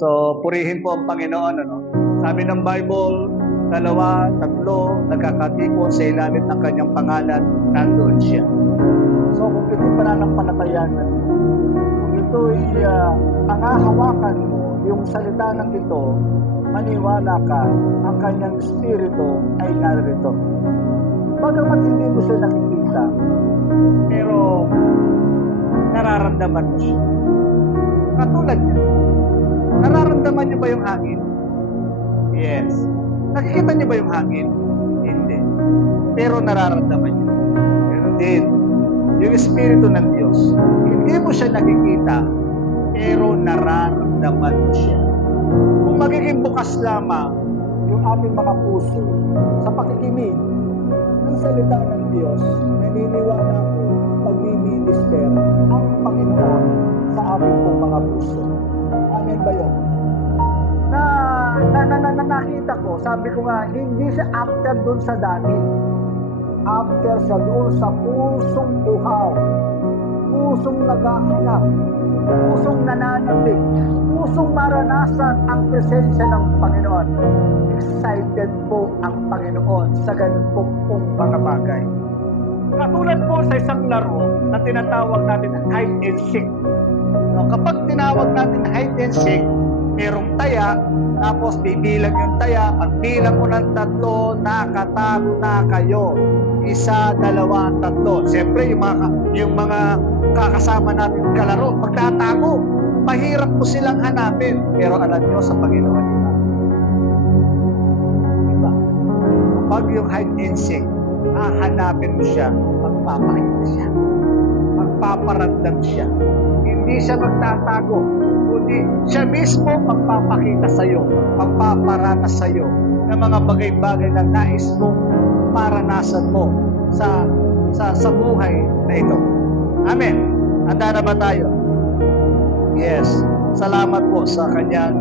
So, purihin po ang Panginoon. Sabi ng Bible, 2, 3, nagkakatipon sa ilalim ng kanyang pangalan, nandoon siya. So, kung ito'y pananampalataya, kung ito'y pangahawakan mo, yung salita ng ito, maniwala ka, ang kanyang espiritu ay narito. Bagamat hindi mo siya nakikita, pero nararamdaman mo siya. Katulad niya. Nararamdaman niyo ba yung hangin? Yes. Nakikita niyo ba yung hangin? Hindi. Pero nararamdaman niyo. Pero din, yung Espiritu ng Diyos, hindi mo siya nakikita, pero nararamdaman mo siya. Kung magiging bukas lamang yung aming mga puso sa pakikinig ng salita ng Diyos, naniniwala ko magmi-minister ang Panginoon sa aming pong mga puso. Amen ba yun? Nakita ko, sabi ko nga, hindi siya after dun sa dati. After siya dun sa pusong uhaw, pusong naghahanap, pusong nananabik, pusong maranasan ang presensya ng Panginoon. Excited po ang Panginoon sa ganun pong mga bagay. Katulad po sa isang laro na tinatawag natin hide and seek. Kapag tinawag natin hide and seek, merong taya, tapos bibilang yung taya, pagbilang mo ng 3, nakatago na kayo. 1, 2, 3. Siyempre, yung mga kakasama natin kalaro, pagtatago, mahirap po silang hanapin. Pero alam nyo sa Panginoon, diba? Kapag yung hide and seek, hahanapin mo siya, magpapakita siya, magpaparamdam siya. Hindi siya magtatago, kundi siya mismo magpapakita sa iyo, magpaparanas sa iyo ng mga bagay-bagay na nais mo, maranasan mo sa buhay na ito. Amen. Handa na ba tayo? Yes. Salamat po sa kanyang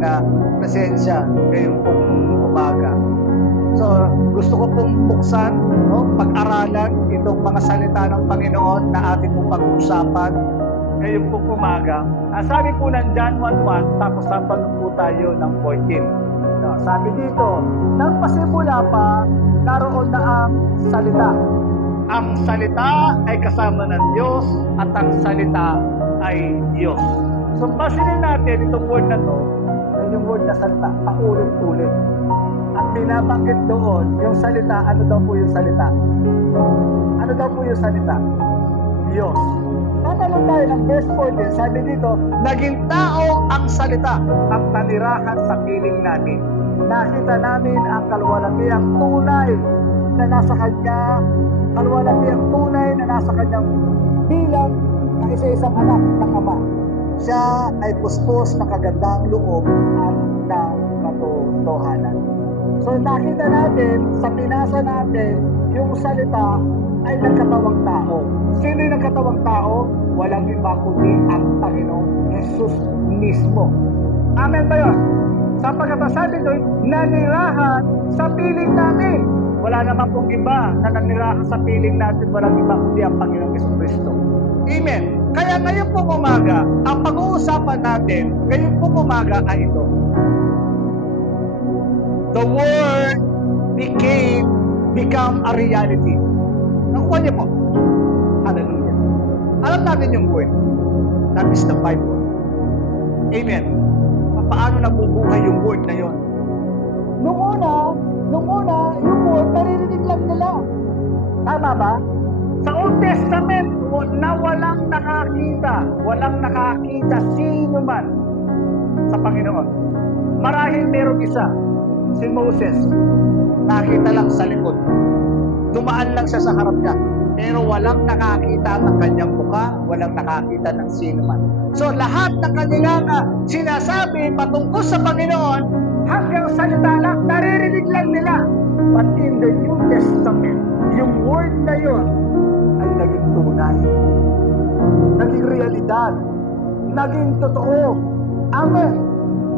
presensya ngayong pong umaga. So, gusto ko pong buksan, pag-aralan itong mga salita ng Panginoon na ating pong pag-uusapan ngayon pong umaga. Sabi po ng John 1:1, tapos tatanong po tayo ng 14. Sabi dito, nang pasimula pa, naroon na ang salita. Ang salita ay kasama ng Diyos at ang salita ay Diyos. So, basilin natin itong word na to, yung word na salita, paulit-ulit. At binabanggit doon, yung salita, ano daw po yung salita? Ano daw po yung salita? Diyos. Tatanong tayo ng verse 14, sabi dito, naging tao ang salita at nanirahan sa piling natin. Nakita namin ang kaluwalhatiang tunay na nasa kanya, kaluwalhatiang tunay na nasa kanyang bilang ng isa-isang anak ng Ama. Siya ay puspos ng kagandang loob at ng katotohanan. So nakita natin, sa binasa natin, yung salita ay nagkatawang tao. Sino yung nagkatawang tao? Walang iba kundi ang Panginoong Jesus mismo. Amen ba yun? Sapagkat sabi doon, nanirahan sa piling namin. Wala naman pong iba na nanirahan sa piling natin, walang iba kundi ang Panginoong Jesucristo. Amen. Kaya ngayon pong umaga, ang pag-uusapan natin, ngayon pong umaga ay ito. The Word become a reality. Nakuha niyo po. Hallelujah. Alam natin yung Word. That is the Bible. Amen. Paano nabubuhay yung Word na yun? Nung una, yung Word, naririnig lang nila. Tama ba? Sa Old Testament, na walang nakakita sino man sa Panginoon. Marahil merong isa, si Moses, nakita lang sa likod. Dumaan lang siya sa harap niya. Pero walang nakakita ng kanyang mukha, walang nakakita ng sino man. So lahat ng kanilang sinasabi patungkol sa Panginoon, hanggang salita lang, naririnig lang nila. But in the New Testament, yung word na yun ay naging tunay. Naging realidad. Naging totoo. Amen.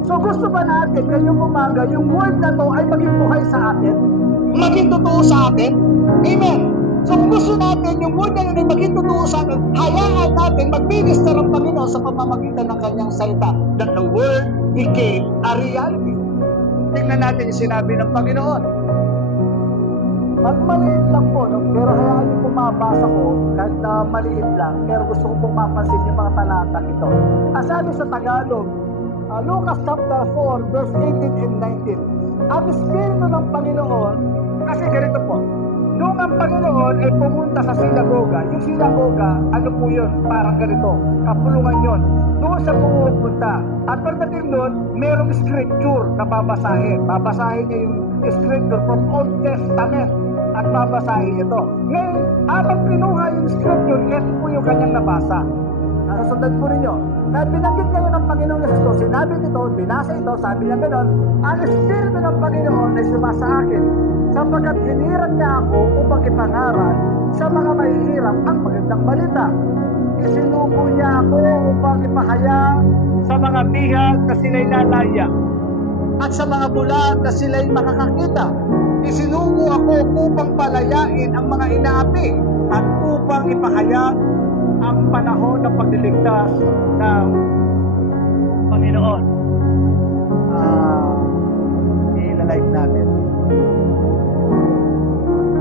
So gusto ba natin ngayong umaga, yung word na to ay maging buhay sa atin? Maging totoo sa atin? Amen. So kung gusto natin yung word na yun ay maging totoo sa atin, hayaan natin mag-minister ang Panginoon sa pamamagitan ng kanyang salita, that the word became a reality. Tingnan natin yung sinabi ng Panginoon. Maliit lang po, no? Pero hayaan niyo kung mabasa ko, kahit na maliit lang, pero gusto ko pong mapansin yung mga talata nito. Ang sabi sa Tagalog, Lucas chapter 4, verse 18 and 19. Ang Espiritu ng Panginoon, kasi ganito po, nung ang Panginoon ay pumunta sa sinagoga, yung sinagoga, ano po yun? Parang ganito, kapulungan yun. Doon siya pumupunta. At pagdating doon, merong scripture na babasahin. Babasahin niya yung scripture from Old Testament at babasahin ito. Ngayon, habang pinuha yung scripture, ito po yung kanyang nabasa. Nasusundan po ninyo. Kaya binanggit kayo ng Panginoon Yesus, sinabi nito, binasa ito, sabi niya gano'n, ang Espiritu ng Panginoon ay sumasa akin, sapagkat hiniran niya ako upang ipangaral sa mga mahihirap ang magandang balita. Isinugo niya ako upang ipahaya sa mga bihag na sila'y lalaya, at sa mga bulag na sila'y makakakita. Isinugo ako upang palayain ang mga inaapi, at upang ipahayag ang panahon ng pagliligtas ng Panginoon. I-live natin.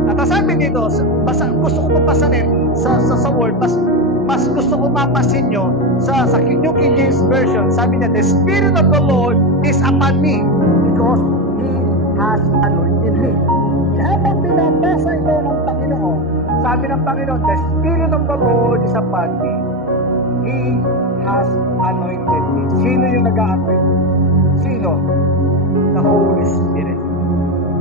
At sabi dito, gusto ko papasanin sa word, mas gusto ko mapasin nyo sa New King James Version. Sabi niya, the Spirit of the Lord is upon me because He has anointed me. Habang binabasa ito ng Panginoon, sabi ng Panginoon, the Spirit of the Lord is upon me. He has anointed me. Sino yung nag-a-anoint? Sino? The Holy Spirit.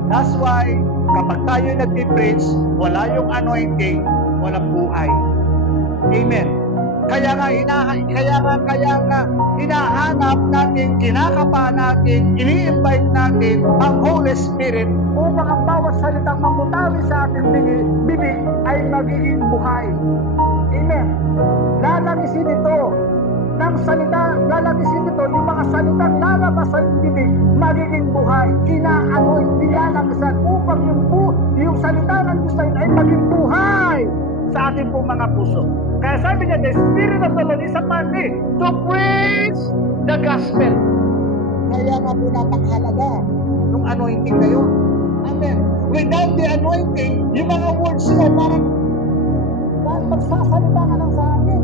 That's why, kapag tayo nag-preach, wala yung anointing, walang buhay. Amen. Kaya nga hinahanap natin, kinakapa natin, ini-invite natin ang Holy Spirit upang ang bawat salitang mamutawi sa ating bibig ay magiging buhay. Amen. Lalagisin ito ng salita, lalagisin ito yung mga salitang lalabas sa bibig, magiging buhay. Ina-anoint, nilalagisan upang yung salita ng Diyos ay maging buhay sa ating pong mga puso. Kaya sabi niya, the Spirit of the Lord is upon me to preach the gospel. Kaya nga po napakahalaga nung anointing na yun. Amen. Without the anointing, yung mga words mo parang magsasalita ka lang sa akin.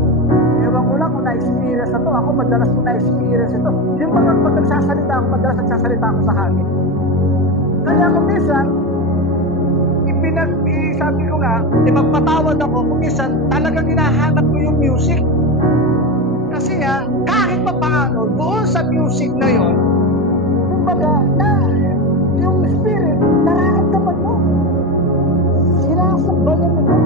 Ewan ko lang kung na-experience na to. Ako madalas ko na-experience ito. Yung mga pag nagsasalita ako, madalas nagsasalita ako sa hangin. Kaya kung minsan, sabi ko nga, magpatawad ako kung minsan talagang hinahanap ko yung music. Kasi nga, kahit pa paano, doon sa music na yun, kumbaga, yung spirit, nararamdaman mo. Sinasakbayan mo.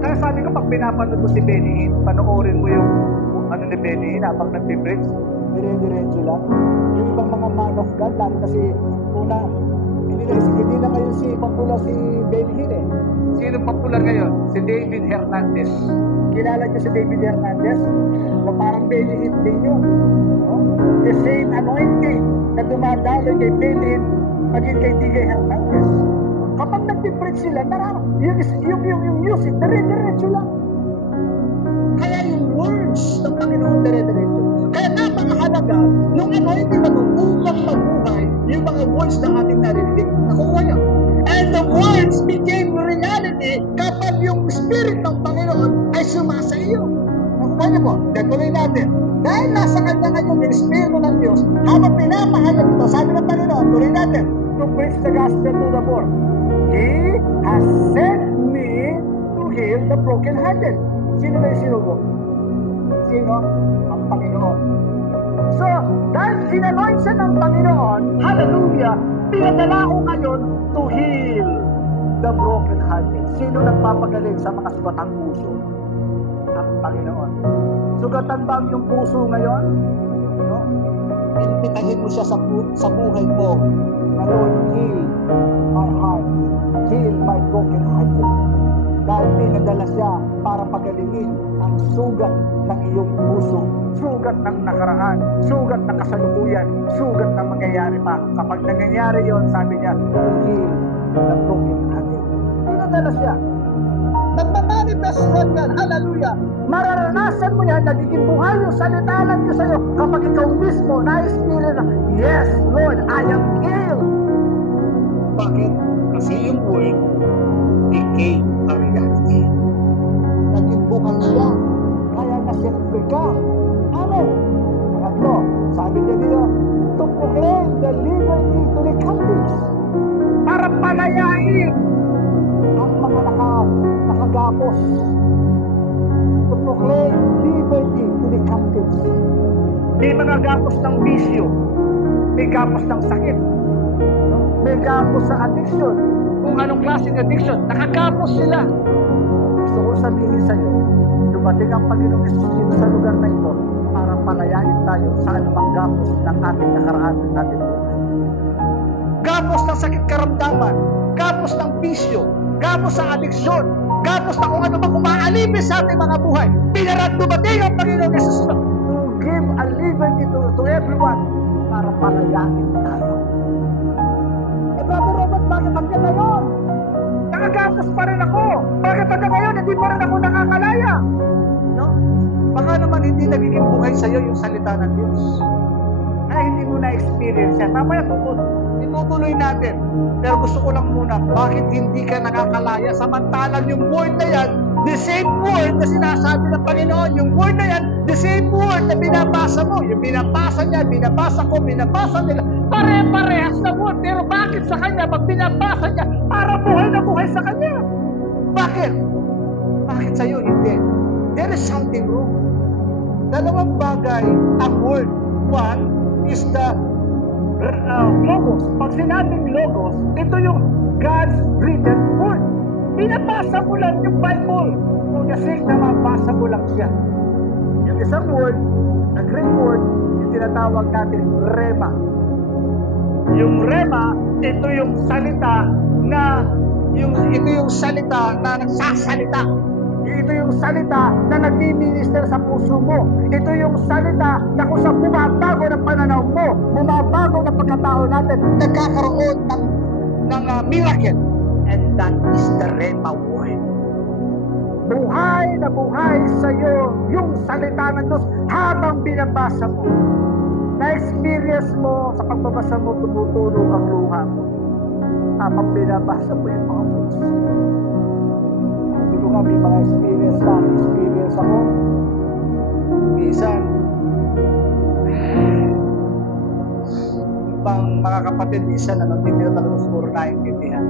Kaya sabi ko, pag pinapanood mo si Benny Hinn, panoorin mo yung ano ni Benny Hinn habang nag-bridge, dire-diretso lang. Yung ibang mga man of God, lalo kasi una, hindi na ngayon si popular si Benny Hinn eh. Sino popular ngayon? Si David Hernandez. Kilala niyo si David Hernandez? O parang Benny Hinn din yun. No? The same anointing na dumadaloy kay Benny Hinn, maging kay D.J. Hernandez. Kapag nag-preach sila, yung music, dire-diretso lang. Kaya yung words ng Panginoon dire-diretso. Kaya napakahalaga nung anointing na ito upang mabuhay yung mga words na ating narinig. Nakuha niyo. And the words became reality kapag yung Spirit ng Panginoon ay sumasa iyo. Nakuha niyo po. Tuloy natin. Dahil nasa kanya ngayon yung Espiritu ng Diyos, habang pinapahayag ito, sabi ng Panginoon, tuloy natin, to preach the gospel to the poor. He has sent me to heal the broken-hearted. Sino na yung sinugo? Sino? Ang Panginoon. So, dahil sinanoin siya ng Panginoon, hallelujah, pinadala ko ngayon to heal the broken hearted. Sino nagpapagaling sa mga sugatang puso? Ang Panginoon. Sugatan ba ang iyong puso ngayon? No? Impitahin mo siya sa buhay mo. Na Lord, heal my heart. Heal my broken hearted. Dahil pinadala siya para pagalingin ang sugat ng iyong puso. Sugat ng nakaraan, sugat ng kasalukuyan, sugat ng mangyayari pa. Kapag nangyayari yon, sabi niya, to heal the broken hearted. Pinadala siya. Nagmamanifest yan. Hallelujah. Mararanasan mo yan, nagiging buhay yung salita ng Diyos sa'yo kapag ikaw mismo na-experience na, yes, Lord, I am healed. Bakit? Kasi yung word became a reality. Naging buhay siya. Kaya nasilpi ka. Ano? Pangatlo, sabi niya dito, to proclaim the liberty to the captives. Para palayain ang mga nakagapos. To proclaim liberty to the captives. May mga gapos ng bisyo. May gapos ng sakit. May gapos sa addiction. Kung anong klaseng addiction, nakagapos sila. Gusto ko sabihin sa iyo, dumating ang Panginoong Yesus dito sa lugar na ito para palayain tayo sa anumang gapos ng ating nakaraan ng ating buhay. Gapos ng sakit karamdaman, gapos ng bisyo, gapos sa addiction, gapos na kung ano mang umaalipin sa ating mga buhay. Pinarad dumating ang Panginoong Yesus to give a liberty to everyone para palayain tayo. Brother Robert, bakit hanggang ngayon? Nakagapos pa rin ako. Bakit hanggang ngayon, hindi pa rin ako nakakalaya? No? Baka naman hindi nagiging buhay sa iyo yung salita ng Diyos. Kaya hindi mo na-experience yan. Mamaya itutuloy natin. Pero gusto ko lang muna, bakit hindi ka nakakalaya? Samantalang yung word na yan, the same word na sinasabi ng Panginoon, yung word na yan, the same word na binabasa mo. Yung binabasa niya, binabasa ko, binabasa nila. Pare-parehas na word. Pero bakit sa kanya, pag binabasa niya, para buhay na buhay sa kanya? Bakit? Bakit sa'yo hindi? There is something wrong. Dalawang bagay ang word. One is the logos. Pag sinabing logos, ito yung God's written word. Binabasa mo lang yung Bible. Kung kasi na mabasa mo lang siya. Yung isang word, the Greek word, yung tinatawag natin rema. Yung rema, ito yung salita na nagsasalita. Ito yung salita na nagmi-minister sa puso mo. Ito yung salita na kung sa bumabago ng pananaw mo, bumabago ng pagkatao natin, nagkakaroon ng miracle. And that is the rema word. Buhay na buhay sa iyo yung salita ng Diyos habang binabasa mo. Na-experience mo sa pagbabasa mo, tumutulong ang luha mo. Habang binabasa mo yung mga words. Hindi ko nga may mga experience ako. Minsan, ibang mga kapatid, minsan, hindi nila talaga siguro naiintindihan.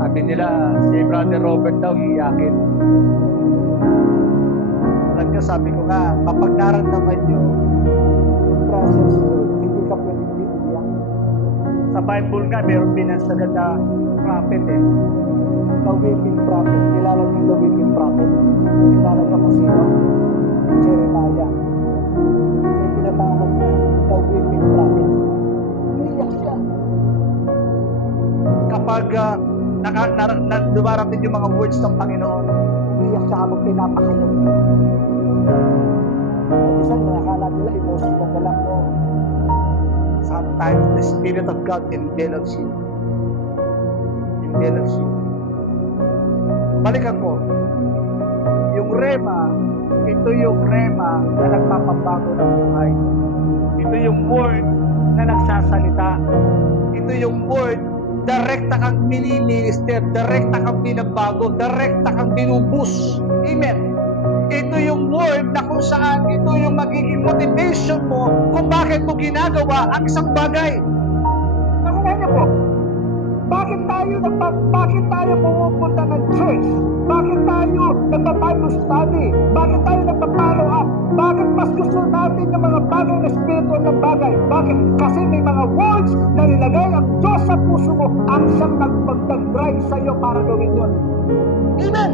Sabi nila, si Brother Robert daw, iyakin. Alam niyo, sabi ko nga, kapag naramdaman niyo, yung presence mo, hindi ka pwedeng iiyak. Sa Bible nga, meron binansagan na prophet The weeping prophet. Kilala niyo the weeping prophet? Kilala niyo kung sino? Jeremiah. Yung tinatawag na the weeping prophet. Umiiyak siya. Kapag dumarating yung mga words ng Panginoon, umiiyak siya habang pinapakinggan niyo. Isang nakakala nila emotional na lang mo. Sometimes the Spirit of God envelops you. Envelops you. Balikan ko. Yung rema, ito yung rema na nagpapabago ng buhay. Ito yung word na nagsasalita. Ito yung word, direkta kang mini-minister, direkta kang binabago, direkta kang binubus. Amen. Ito yung word na kung saan ito yung magiging motivation mo kung bakit mo ginagawa ang isang bagay. Nakuha niyo po, bakit tayo pumupunta ng church? Bakit tayo nagpa-Bible study? Bakit tayo nagpa-follow up? Bakit mas gusto natin yung mga bagay na spiritual na bagay? Bakit? Kasi may mga words na nilagay ang Diyos sa puso mo ang siyang nagpagdadrive sa iyo para gawin yun. Amen!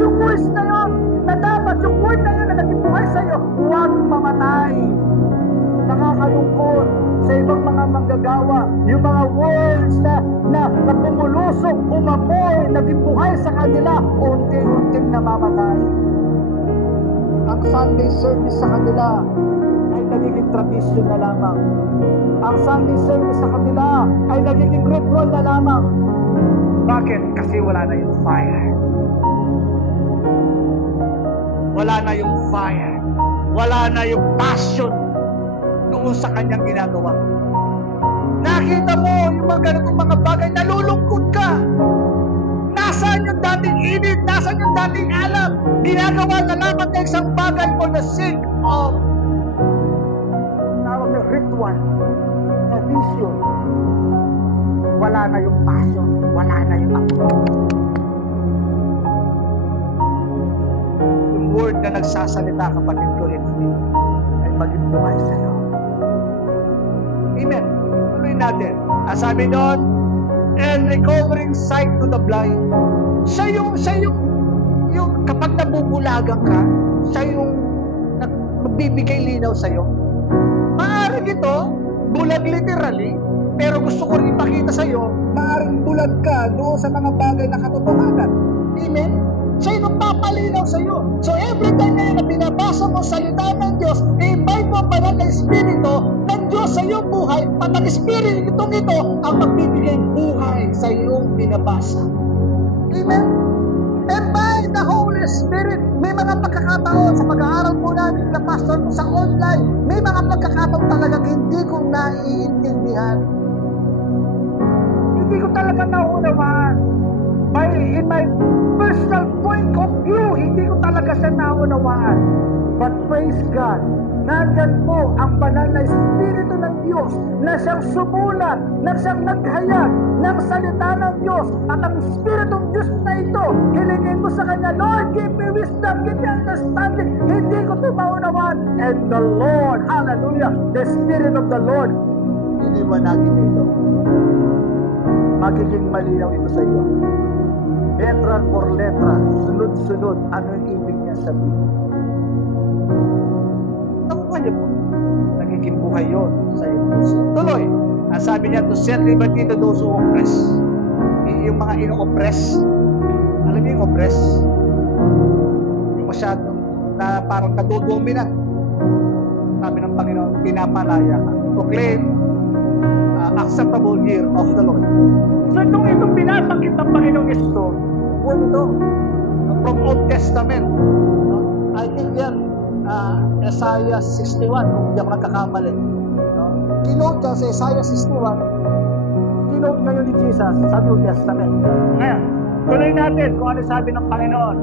Yung words na yun, na dapat yung word na yun na naging buhay sa iyo, huwag mamatay. Nakakalungkot sa ibang mga manggagawa, yung mga words na pumulusok, umapoy, naging buhay sa kanila, unti-unting namamatay. Ang Sunday service sa kanila ay nagiging tradisyon na lamang. Ang Sunday service sa kanila ay nagiging ritual na lamang. Bakit? Kasi wala na yung fire. Wala na yung fire. Wala na yung passion doon sa kanyang ginagawa. Nakita mo yung mga ganitong mga bagay, nalulungkot ka. Nasaan yung dating init? Nasaan yung dating alam? Ginagawa na lamang ng isang bagay for the sake of tawag na ritual, tradition. Wala na yung passion, wala na yung amor. Yung word na nagsasalita, kapatid ko, ay maging buhay sa iyo. Amen. Tuloy natin. Ang sabi doon, and recovering sight to the blind. Siya yung kapag nabubulagan ka, siya yung magbibigay linaw sa iyo. Maaaring ito, bulag literally, pero gusto ko rin ipakita sa iyo, maaaring bulag ka doon sa mga bagay na katotohanan. Amen? Siya yung magpapalinaw sa iyo. So every time na binabasa mo salita ng Diyos, i-invite mo pa ng Espiritu ng Diyos sa iyong buhay, at ang Espiritu ito ang magbibigay buhay sa iyong binabasa. Amen? And by the Holy Spirit, may mga pagkakataon sa pag-aaral po namin na pastor sa online, may mga pagkakataon talagang hindi ko naiintindihan. Hindi ko talaga naunawaan. In my personal point of view, hindi ko talaga siya naunawaan. But praise God, nandyan po ang banal na Espiritu ng Diyos na siyang sumulat, na siyang naghayag ng salita ng Diyos. At ang Espiritu ng Diyos na ito, hilingin mo sa Kanya, Lord, give me wisdom, give me understanding. Hindi ko ito maunawaan. And the Lord, hallelujah, the Spirit of the Lord, iniwanagin ito. Magiging malinaw ito sa iyo. Letra por letra, sunod-sunod, ano yung ibig niya sabihin. Nakuha niyo po. Nagiging buhay yun sa iyo. Tuloy, ang sabi niya, to set liberty to those who oppress. Yung mga ino-oppress, alam niyo yung oppress? Yung masyadong na parang kadodominant. Sabi ng Panginoon, pinapalaya ka. Proclaim acceptable year of the Lord. So itong binabanggit ng Panginoong ito, word ito, from Old Testament. No? I think yan, Isaiah 61, kung hindi ako nagkakamali. No? Kinote dyan sa Isaiah 61, kinote ngayon ni Jesus sa New Testament. Ngayon, tuloy natin kung ano sabi ng Panginoon.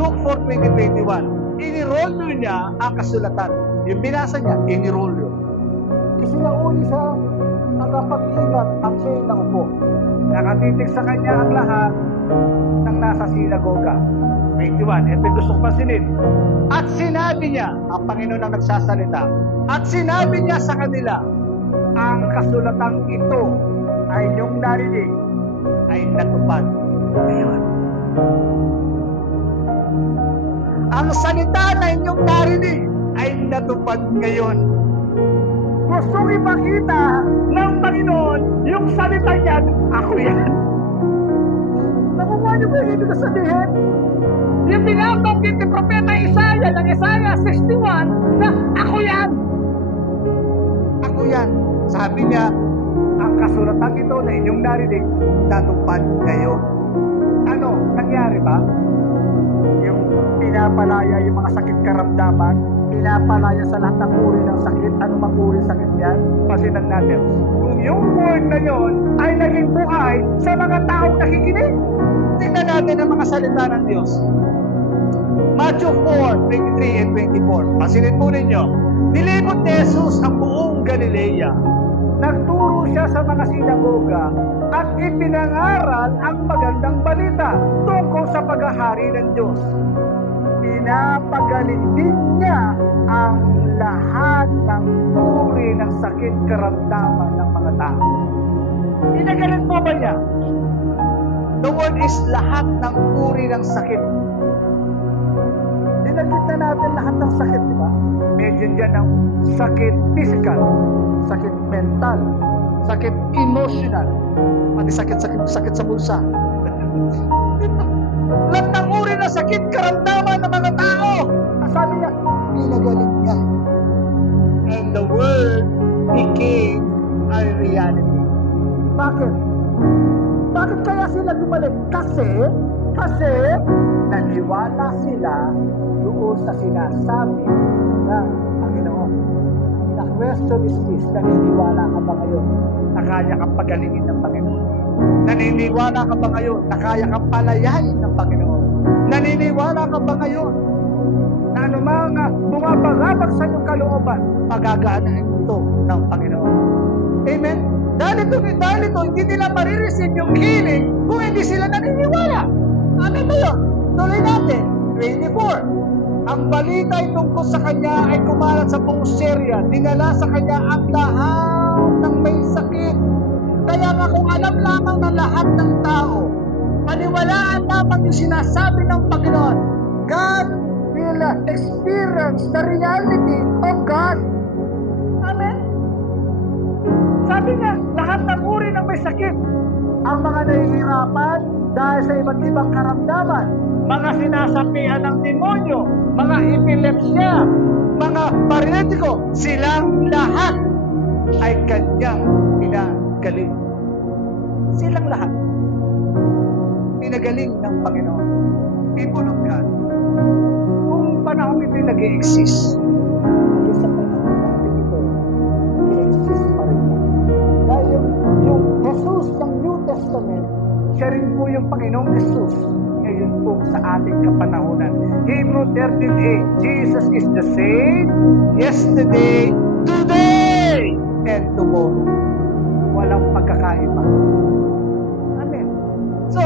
Luke 4:20-21, inirolyo niya ang kasulatan. Yung binasa niya, inirolyo. Isinauli sa tagapag-ingat ang siya'y naupo. Nakatitig sa kanya ang lahat ng nasa sinagoga. 21, ito gusto kong pansinin. At sinabi niya, ang Panginoon ang nagsasalita, at sinabi niya sa kanila, ang kasulatang ito ay inyong narinig, ay natupad ngayon. Ang salita na inyong narinig ay natupad ngayon. Gustong ipakita ng Panginoon yung salita niya, ako yan. Nakuha niyo ba yung ibig sabihin? Yung binabanggit ni Propeta Isaiah ng Isaiah 61 na ako yan. Ako yan. Sabi niya, ang kasulatan ito na inyong narinig, natupad ngayon. Ano, nangyari ba? Yung pinapalaya yung mga sakit karamdaman, pinapalaya sa lahat ng uri ng sakit, anumang uri sakit yan, pasinan natin. Kung yung word na yon ay naging buhay sa mga taong nakikinig, tingnan natin ang mga salita ng Diyos. Matthew 4:23 and 24. Pasinin po ninyo. Nilibot ni Jesus ang buong Galilea. Nagturo siya sa mga sinagoga at ipinangaral ang magandang balita tungkol sa paghahari ng Diyos. pinapagaling din niya ang lahat ng uri ng sakit karamdaman ng mga tao. Pinagaling po ba niya? The word is lahat ng uri ng sakit. Dinagit na natin lahat ng sakit, di ba? Medyo dyan ng sakit physical, sakit mental, sakit emotional, Pati sakit sa bulsa. Lahat ng uri ng sakit karamdaman ng mga tao. sabi niya, pinagaling niya. And the word became a reality. Bakit? Bakit kaya sila gumaling? Kasi naniwala sila doon sa sinasabi ng Panginoon. The question is this, naniniwala ka ba ngayon na kaya kang pagalingin ng Panginoon? Naniniwala ka ba ngayon na kaya kang palayain ng Panginoon? Naniniwala ka ba ngayon na anumang bumabagabag sa iyong kalooban, pagagaanan ito ng Panginoon? Amen? Dahil ito, hindi nila marireceive yung healing kung hindi sila naniniwala. Amen ba yun? Tuloy natin. 24. Ang balita ay tungkol sa kanya ay kumalat sa buong Syria. Dinala sa kanya ang lahat ng may sakit. Kaya nga kung alam lamang ng lahat ng tao, paniwalaan lamang yung sinasabi ng Panginoon, God will experience the reality of God. Amen? Sabi nga, lahat ng uri ng may sakit, Ang mga nahihirapan dahil sa iba't ibang karamdaman, mga sinasapian ng demonyo, mga epilepsya, mga parenetiko, silang lahat ay kanyang pinagaling. Silang lahat. Pinagaling ng Panginoon. People of God. Kung panahon ito'y nag-i-exist, at sa panahon natin ito, nag-exist pa rin yan. Dahil yung Jesus ng New Testament, siya rin po yung Panginoong Jesus ngayon po sa ating kapanahonan. Hebrew 13:8, Jesus is the same yesterday, today, and tomorrow. Walang pagkakaiba. Amen. So,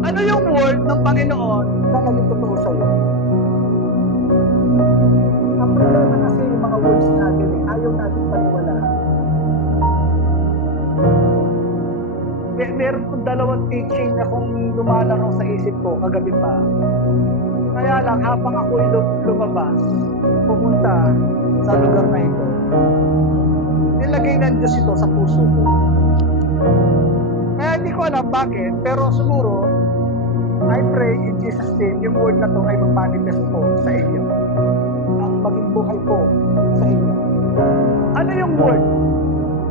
ano yung word ng Panginoon na naging totoo sa'yo. Ang problema kasi yung mga words natin, ayaw natin paniwalaan. Meron kong dalawang teaching na kung lumalaro sa isip ko kagabi pa. Kaya lang, habang ako'y lumabas, pumunta sa lugar na ito, nilagay ng Diyos ito sa puso ko. Kaya hindi ko alam bakit, pero siguro, I pray in Jesus' name, yung word na to ay mag-manifest po sa inyo. Ang maging buhay po sa inyo. Ano yung word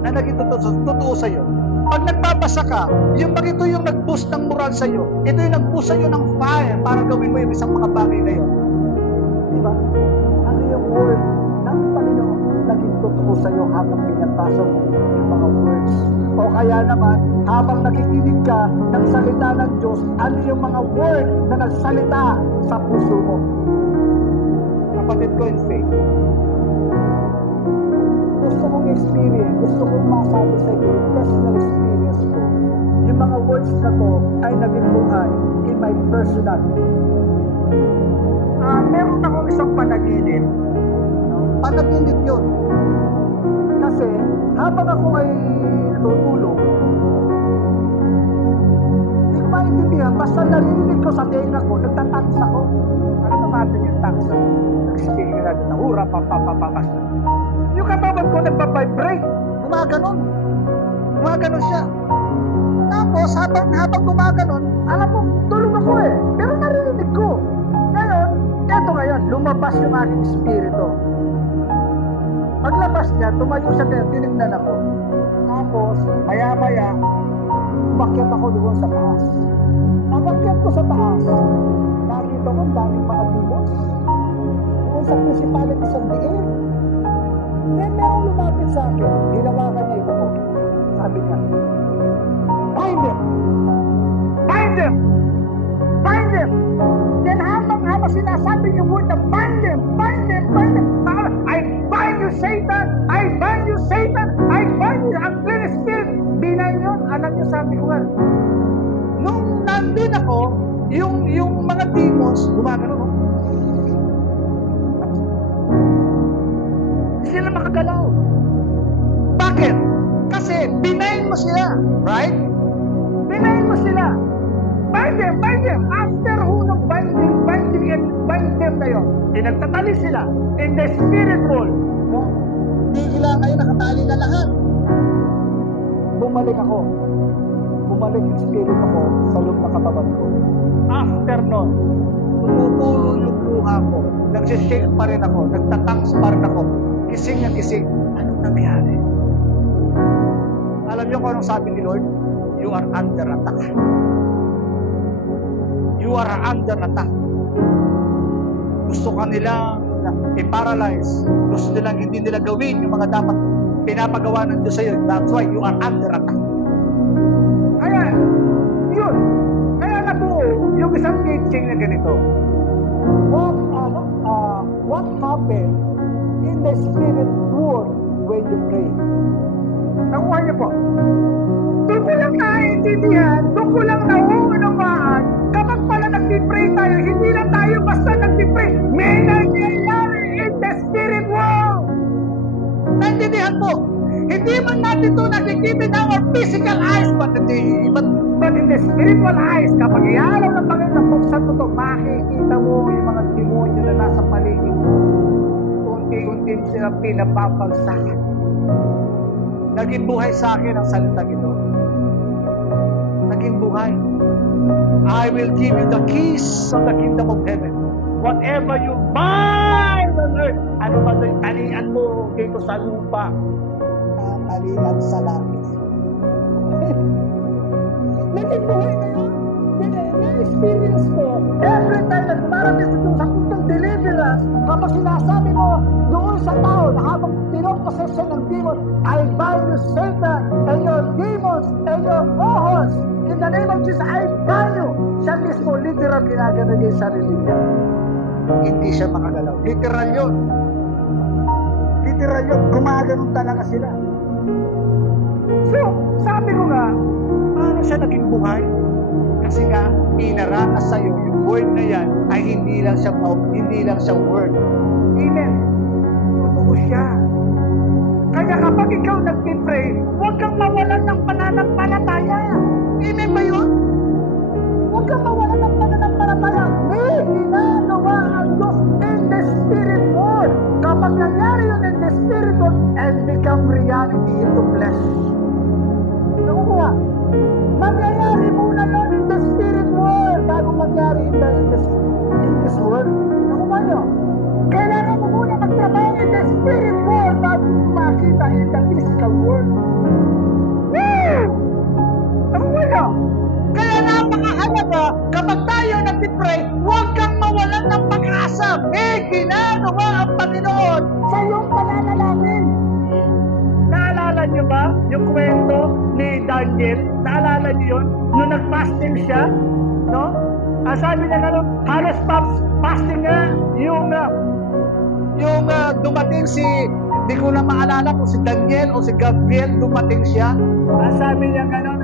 na naging totoo sa iyo? Pag nagbabasa ka, yung pag ito yung nag-boost ng moral sa iyo, ito yung nag-boost sa iyo ng fire para gawin mo yung isang mga bagay na yun. Diba? Ano yung word ng Panginoon naging totoo sa iyo habang binabasa mo yung mga words? O kaya naman, habang nakikinig ka ng salita ng Diyos, ano yung mga word na nagsalita sa puso mo? Kapatid ko in faith, Gusto kong experience, gusto kong masabi sa iyo, personal experience ko. Yung mga words na to ay naging buhay in my personal. meron akong isang panaginip. Panaginip yun. Kasi habang ako ay natutulog, hindi ko maintindihan, basta narinig ko sa tenga ko, nagtatangs ako. Ano naman yung taksa? Nag-speak na doon, hura, papapapas. Yung katawan ko nagpa-vibrate. Gumaganon. Gumaganon siya. Tapos, habang gumaganon, Alam mo, tulog ako eh, pero narinig ko. Ngayon, eto ngayon, lumabas yung aking espiritu. Paglabas niya, tumayo siya kaya tinignan ako. Tapos, maya-maya, umakyat ako doon sa taas. Pag-akyat ko sa taas, nakita ko ang daming mga demons. Doon sa principality sa diin. Then, merong lumapit sa akin. Hinawakan niya ito ko. Sabi niya, bind him! bind them! Bind him! Then, habang sinasabi yung word na bind him! Bind him! Bind him! I bind you, Satan! I bind you, Satan! I bind you, unclean spirit! Binay yun. Alam niyo, sabi ko nga, Nung nandun ako, yung mga sila makagalaw. Bakit? Kasi binayin mo sila, right? Binayin mo sila. Bind them. After hunong bind them na yun, pinagtatali sila in the spirit world. No? Bigla kayo nakatali na lahat. Bumalik yung spirit ko sa loob ng katawan ko. After nun, tumutulo yung luha ko. Nagsishake pa rin ako. Nagtatangs pa rin ako. Gising na gising. Anong nangyari? Alam niyo kung anong sabi ni Lord? You are under attack. You are under attack. Gusto ka nilang i-paralyze. Gusto nilang hindi nila gawin yung mga dapat pinapagawa ng Diyos sa'yo. That's why you are under attack. Kaya, yun. Kaya nabuo yung isang teaching na ganito. What happened in the spirit world when you pray? Nakuha niyo po. Doon ko lang naiintindihan, doon ko lang nauunawaan, kapag pala nag-pray tayo, hindi lang tayo basta nag-pray. May nangyayari in the spirit world. Naintindihan po. Hindi man natin ito nakikita ng our physical eyes, but in the spiritual eyes, kapag ialaw ng Panginoon, buksan mo ito, makikita mo yung mga demonyo na nasa paligid mo. Unti-unti sila pinapapagsakan. Naging buhay sa akin ang salitang ito. Naging buhay. I will give you the keys of the kingdom of heaven. Whatever you bind on earth, ano ba ito yung talian mo dito sa lupa? Talian sa langit. Naging buhay na yun. Na-experience ko. Every time na dumarating sa puntong deliverance, kapag sinasabi mo doon sa tao na habang pinoposesyon ng demon, I bind you, Satan, and your demons, and your cohorts. In the name of Jesus, I bind you. Siya mismo, literal, ginagano niya yung sarili niya. Hindi siya makagalaw. Literal yun. Literal yun. Gumagano talaga sila. So, sabi ko nga, paano siya naging buhay? Kasi nga, inaranas sa'yo, yung word na yan ay hindi lang siya word. Amen. Totoo siya. Kaya kapag ikaw nag-pray, huwag kang mawalan ng pananampalataya. Amen ba yun? Huwag kang mawalan ng pananampalataya. May ginagawa ang Diyos in the spirit world. Kapag nangyari yun in the spirit world and become reality into flesh. Naku mo nga, mangyayari muna yun in the spirit world bago mangyari in this world. Naku mo nyo, kailangan mo muna magtrabaho in the spirit world bago makita in the physical world. Woo! Naku mo nyo, Kaya napakahalaga, kapag tayo nag-pray, huwag kang mawalan ng pag-asa. May ginagawa ang Panginoon sa iyong pananalangin. Naalala niyo ba yung kwento ni Daniel? Naalala niyo yun? Nung nag-fasting siya, no? Sabi niya gano'n, halos fasting nga yung dumating hindi ko na maalala kung si Daniel o si Gabriel dumating siya. sabi niya gano'n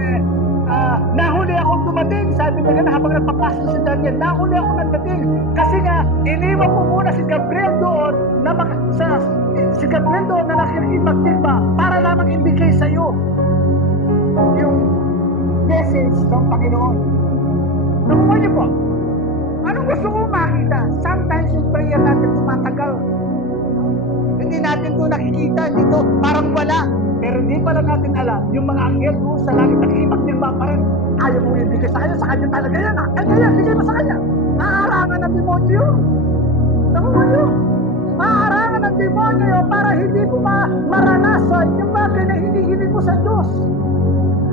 nahuli akong dumating. Sabi niya gano'n habang nagpapasto si Daniel, nahuli akong nagdating. Kasi nga, iniwan mo muna si Gabriel doon na nakikipagdigma para lamang ibigay sa iyo yung message ng Panginoon. Nakuha niyo po. Anong gusto ko makita? Sometimes yung prayer natin tumatagal. Hindi natin ito nakikita dito. Parang wala. Pero hindi pala natin alam, yung mga anghel doon sa langit nakikipagdigma pa rin. Ayaw mo ibigay sa kanya talaga yan. Kanya yan, bigay mo sa kanya. Naarangan ng demonyo yun. Nakuha niyo? Naarangan ng demonyo yun para hindi mo maranasan yung bagay na hinihiling mo sa Diyos.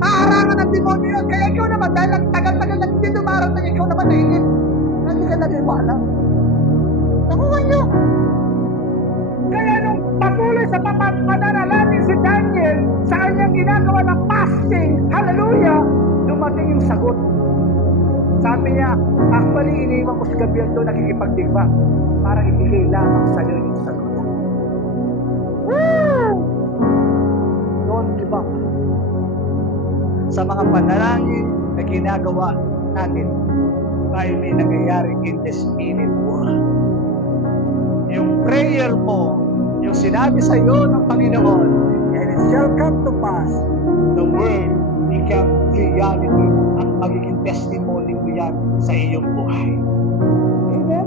Aarangan ng demonyo yun. Kaya ikaw naman, dahil ang tagal-tagal na hindi dumarating, ikaw naman nahingit. Hindi ka naniwala. Nakuha niyo. Kaya nung patuloy sa pananalangin si Daniel sa kanyang ginagawa ng fasting, hallelujah, dumating yung sagot. Sabi niya, actually, iniwan ko si Gabriel doon nakikipagdigma para ibigay lamang sa iyo yung sagot. Woo! Don't give up. Sa mga panalangin na ginagawa natin, tayo may nangyayari in the spirit world. Yung prayer mo, yung Ang sinabi sa iyo ng Panginoon, And it shall come to pass. the word become reality at magiging testimony mo yan sa iyong buhay. Amen?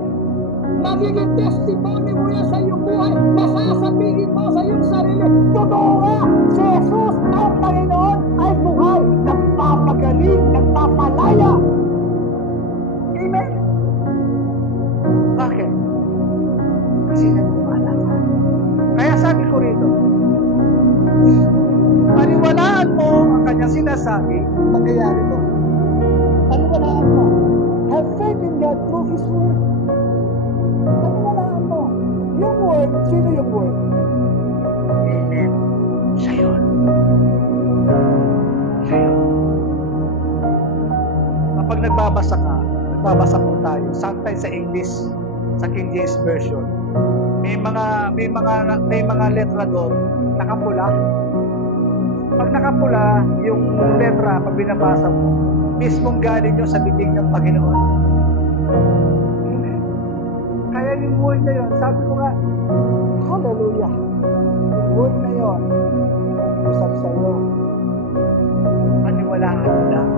Magiging testimony mo yan sa iyong buhay. Masasabihin mo sa iyong sarili, totoo nga, si Jesus ang Panginoon ay buhay, nagpapagaling, nagpapalaya. Amen? Bakit? Kasi nagpapala ka. Kaya sabi ko rito, paniwalaan mo ang kanyang sinasabi, Mangyayari to. Paniwalaan mo. Have faith in God through His Word. Paniwalaan mo. Yung Word, sino yung Word? amen. Siya yun. Siya yun. Kapag nagbabasa po tayo, sometimes sa English, sa King James Version, may mga letra doon nakapula. Pag nakapula yung letra, pag binabasa mo, mismong galing nyo sa bibig ng Panginoon. Amen. Kaya yung word na yun, sabi ko nga, Hallelujah. Yung Word na yun, usap sa iyo. paniwalaan mo lang.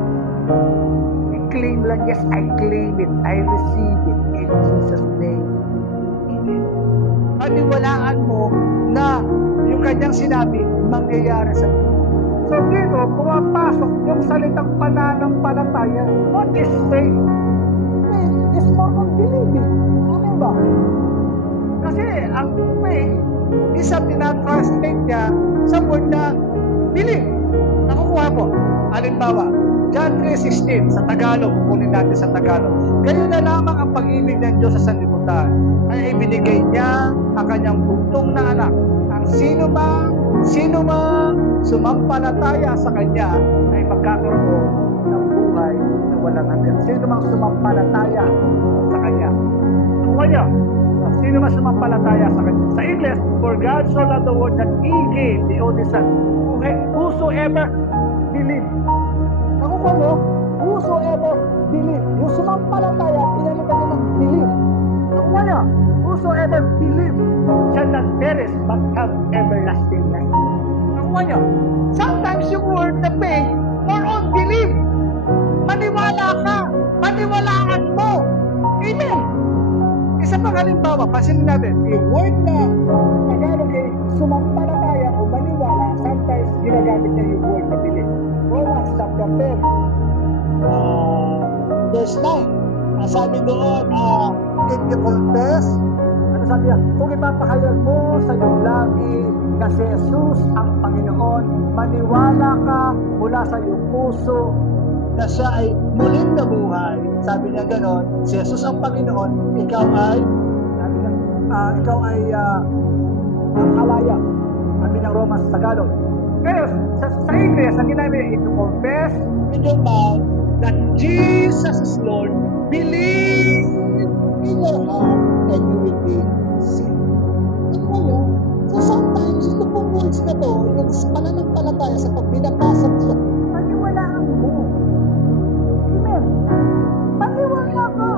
I-claim lang, yes, I claim it. I receive it in Jesus' name. Amen. Paniwalaan mo na yung kanyang sinabi, mangyayari sa iyo. So dito, pumapasok yung salitang pananampalataya. What is faith? Faith is more on believing. Amen ba? Kasi ang faith, isa tinatranslate niya sa word na believe. Nakukuha mo. Halimbawa, John 3:16 sa Tagalog, kukunin natin sa Tagalog. Ganyan na lamang ang pag-ibig ng Diyos sa sanlibutan. Ay ibinigay niya ang kanyang bugtong na anak. Ang sino mang sumampalataya sa kanya ay magkakaroon ng buhay na walang hanggan. Sino mang sumampalataya sa kanya. Nakuha niyo? Sino mang sumampalataya sa kanya. Sa English, for God so loved the world that He gave the only Son. Whosoever believe. Nakuha mo? Whosoever believe. Yung sumampalataya, pinalitan niya ng believe. Nakuha niyo? Whosoever believe shall not perish but have everlasting life. Nakuha niyo? Sometimes yung word na faith, more on believe. Maniwala ka. Paniwalaan mo. Amen. Isa pang halimbawa, pansinin natin, yung word na Tagalog ay sumampalataya o maniwala, sometimes ginagamit niya yung word na believe. Romans chapter 10, verse 9. Ang sabi doon, if you confess, ano sabi niya? Kung ipapahayag mo sa iyong labi na si Jesus ang Panginoon, maniwala ka mula sa iyong puso. na siya ay muling nabuhay, sabi niya ganon, si Jesus ang Panginoon, ikaw ay, Sabi niya, ikaw ay ang halaya. Sabi ng Romans sa Tagalog. ngayon, sa English, ang ginamit niya, if you confess with your mouth that Jesus is Lord, believe in your heart, and you will be saved. At ngayon, so sometimes, ito pong words na to, yung pananampalataya sa pag binabasa mo siya, Paniwalaan mo. Amen. Paniwala ka.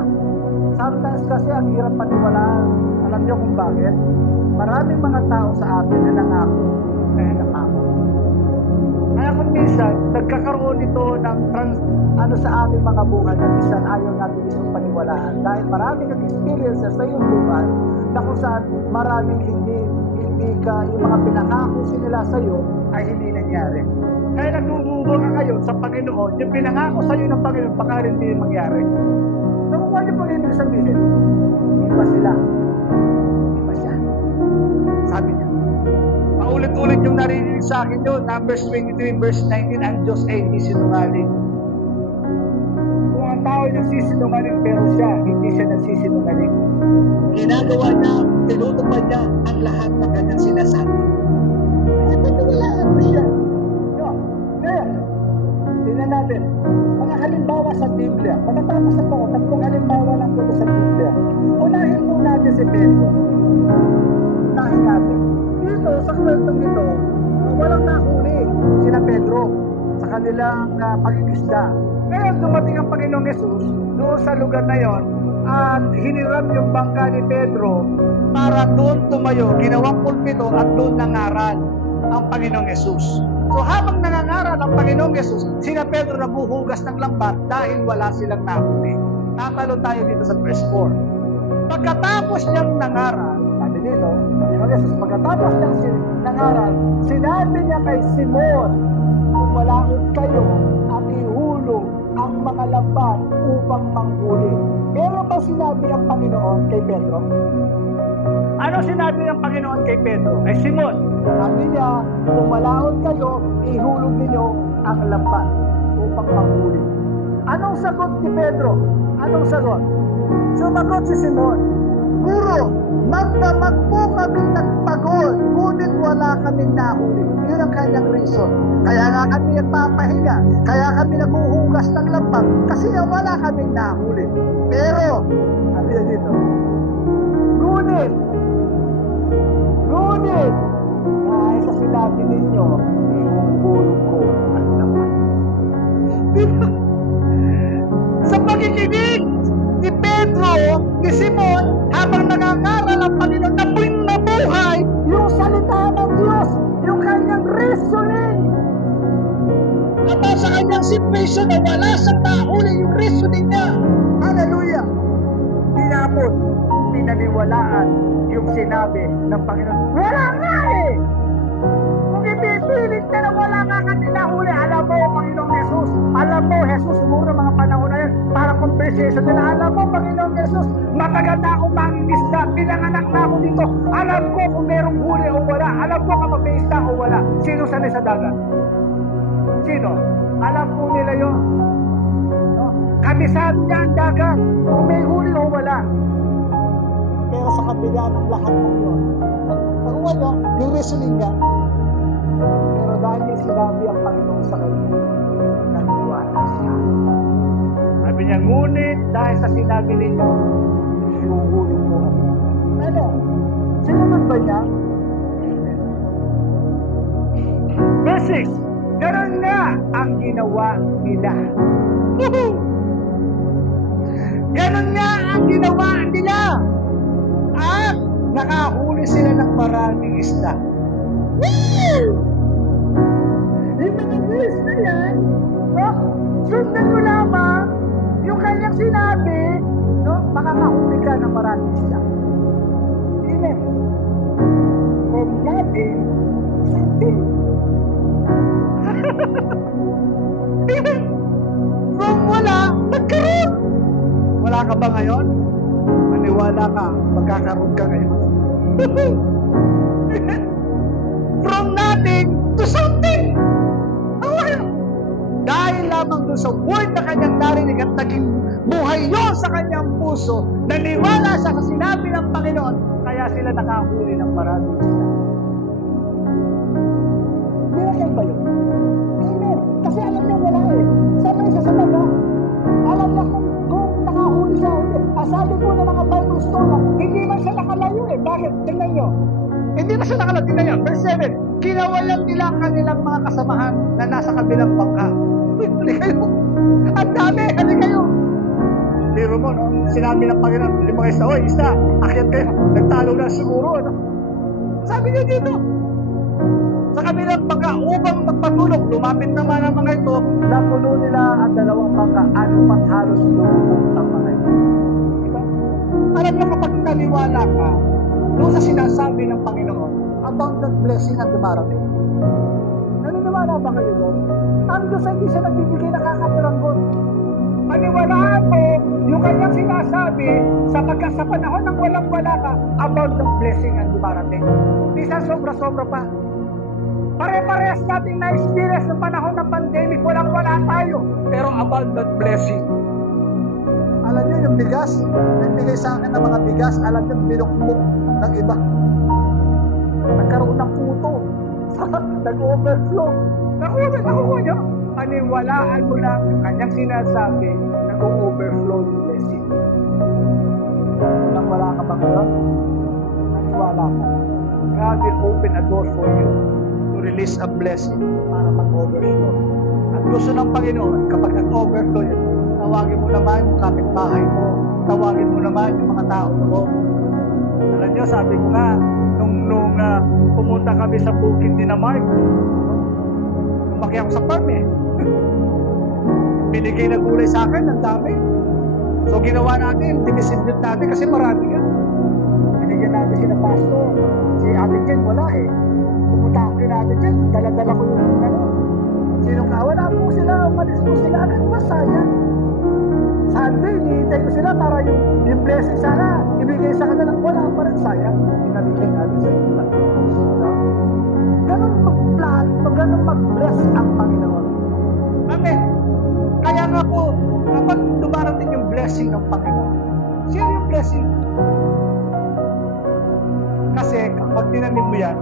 Sometimes kasi ang hirap paniwalaan. Alam niyo kung bakit? Maraming mga tao sa atin na nangako kaya nakako. Kaya kung minsan, nagkakaroon ito ng sa ating mga buhay na minsan ayaw natin isang paniwalaan. Dahil maraming experiences sa iyong buhay na kung saan maraming hindi yung mga pinangako nila sa iyo ay hindi nangyari. Kaya nagdududa ka ngayon sa Panginoon, yung pinangako sa iyo ng Panginoon, baka rin hindi mangyari. Nakuha niyo pang ibig sabihin, iba sila. Iba siya. Sabi niya. paulit-ulit yung narinig sa akin yun, Numbers 23, verse 19, ang Diyos ay hindi sinungaling. Kung ang tao ay nagsisinungaling, pero siya, hindi siya nagsisinungaling. Ginagawa niya, tinutupad niya ang lahat ng kanyang sinasabi. Kaya paniwalaan mo siya. No. Ngayon, tingnan natin. Mga halimbawa sa Biblia. Pagkatapos na po, tatlong halimbawa lang po sa Biblia. Unahin po natin si Pedro. Unahin natin. Dito, sa kwentong ito, walang nahuli sina Pedro sa kanilang pag-iisda. Ngayon, dumating ang Panginoong Yesus doon sa lugar na yon at hiniram yung bangka ni Pedro para doon tumayo, ginawang pulpito at doon nangaral ang Panginoong Yesus. So habang nangangaral ang Panginoong Yesus, sina Pedro nabuhugas ng lambat dahil wala silang nahuli. Tatalo tayo dito sa verse 4. Pagkatapos niyang nangaral, sabi dito, Panginoong Yesus, pagkatapos niyang nangaral, sinabi niya kay Simon, "Kumalaot kayo at ihulog ang mga lambat upang manghuli." Meron ba sinabi ang Panginoon kay Pedro? Ano sinabi ng Panginoon kay Pedro? Kay Simon, sabi niya, "Kumalaot kayo, ihulog ninyo ang lambat upang manghuli." Anong sagot ni Pedro? Anong sagot? Sumagot si Simon, "Guro, magdamag po kaming nagpagod, ngunit wala kaming nahuli." Yun ang kanyang reason. Kaya nga kami nagpapahinga, kaya kami naguhugas ng lambat, kasi nga wala kaming nahuli. Pero, sabi niya dito, ngunit, dahil sa sinabi ninyo, ihuhulog ko ang lambat. Diba? Sa pakikinig ni Pedro, ni Simon, habang nangangaral ang Panginoon na nabuhay yung salita ng Diyos, yung kanyang reasoning. At sa kanyang situation na wala siyang nahuli yung reasoning niya. Hallelujah! Tinapon, pinaniwalaan yung sinabi ng Panginoon. Wala nga eh! Kung ipipilit na wala nga kami nahuli, alam mo, Panginoong Jesus, alam mo, Jesus, siguro mga panahon na yan, para conversation nila, alam mo, Panginoong Jesus, matagal na akong mangingisda, pinanganak na ako dito, alam ko kung merong huli o wala, alam ko kapag may isda o wala. Sino sanay sa dagat? Sino? Alam po nila yun. No? Kabisado niya ang dagat, kung may huli o wala. Pero sa kabila ng lahat ng yun, nakuha niya, yung reasoning niya, pero dahil may sinabi ang Panginoon sa kanya, naniwala siya. Sabi niya, ngunit dahil sa sinabi ninyo, ihuhulog mo ang lambat. Ano? Sinunod ba niya? Verse 6, ganoon nga ang ginawa nila. Ganon nga ang ginawa nila. At nakahuli sila ng maraming isda. Woo! Yung mga verse na yan, no? Sundan mo lamang yung kanyang sinabi, no? Makakahuli ka ng maraming isda. Amen. From nothing to something. Amen. From wala, nagkaroon. Wala ka ba ngayon? Maniwala ka, magkakaroon ka ngayon. From nothing to something. Dahil lamang doon sa word na kanyang narinig at naging buhay yun sa kanyang puso, naniwala siya sa sinabi ng Panginoon, kaya sila nakahuli ng maraming isda. Miracle ba yun? Amen. Kasi alam niya wala eh. Sama isa sa mga, alam niya kung nakahuli siya o hindi. Sabi po ng mga Bible scholar, hindi man siya nakalayo eh. Bakit? Tingnan nyo. Hindi na siya nakalayo. Tingnan nyo. Verse 7, kinawalan nila ang kanilang mga kasamahan na nasa kabilang bangka. Hali kayo. Ang dami. Hali kayo. Biro mo, no? Sinabi ng Panginoon, mga isa, oy, isa, akyat kayo. Nagtalo na siguro, no? Sabi niya dito. Sa kabilang bangka, upang magpatulong, lumapit naman ang mga ito, napuno nila ang dalawang bangka, anumang halos lumubog ang mga ito. Diba? Alam mo kapag naniwala ka, doon sa sinasabi ng Panginoon, abundant blessing ang dumarating. Naniniwala ba kayo doon? Ang Diyos ay hindi siya nagbibigay nakakatiranggot. Maniwalaan mo yung kanyang sinasabi sapagkat sa panahon ng walang-wala ka, abundant blessing ang dumarating. Minsan sobra-sobra pa. Pare-parehas natin na-experience ng panahon ng pandemic, walang-wala tayo, pero abundant blessing. Alam niyo yung bigas, nagbigay sa akin ng mga bigas, alam niyo, binukbuk ng iba. Nagkaroon ng puto. Nag-overflow. Nakuha niyo. Paniwalaan mo lang yung kanyang sinasabi, nag-overflow yung blessing. Walang-wala ka ba ngayon? Maniwala ka. God will open a door for you to release a blessing para mag-overflow. At gusto ng Panginoon, kapag nag-overflow yan, tawagin mo naman yung kapitbahay mo, tawagin mo naman yung mga tao doon. Alam nyo, sabi ko nga, nung pumunta kami sa bukid ni Mark, lumaki ako sa farm eh. Binigay na gulay sa akin, ang dami. So ginawa natin, dinistribute natin kasi marami yan. Binigyan natin sila pastor. Si Ate Jen, wala eh. Pumunta ako kay Ate Jen, dala-dala ko yung Sinong wala po sila, umalis po sila agad, masaya. Sunday, hinihintay ko sila para yung blessing sana, ibigay sa kanila, wala pa rin, sayang. Pinabigyan natin sa iba. Ganun mag-plan, ganun mag-bless ang Panginoon. Amen. Kaya nga po, kapag dumarating yung blessing ng Panginoon, siya yung blessing. Kasi kapag tinanim mo yan,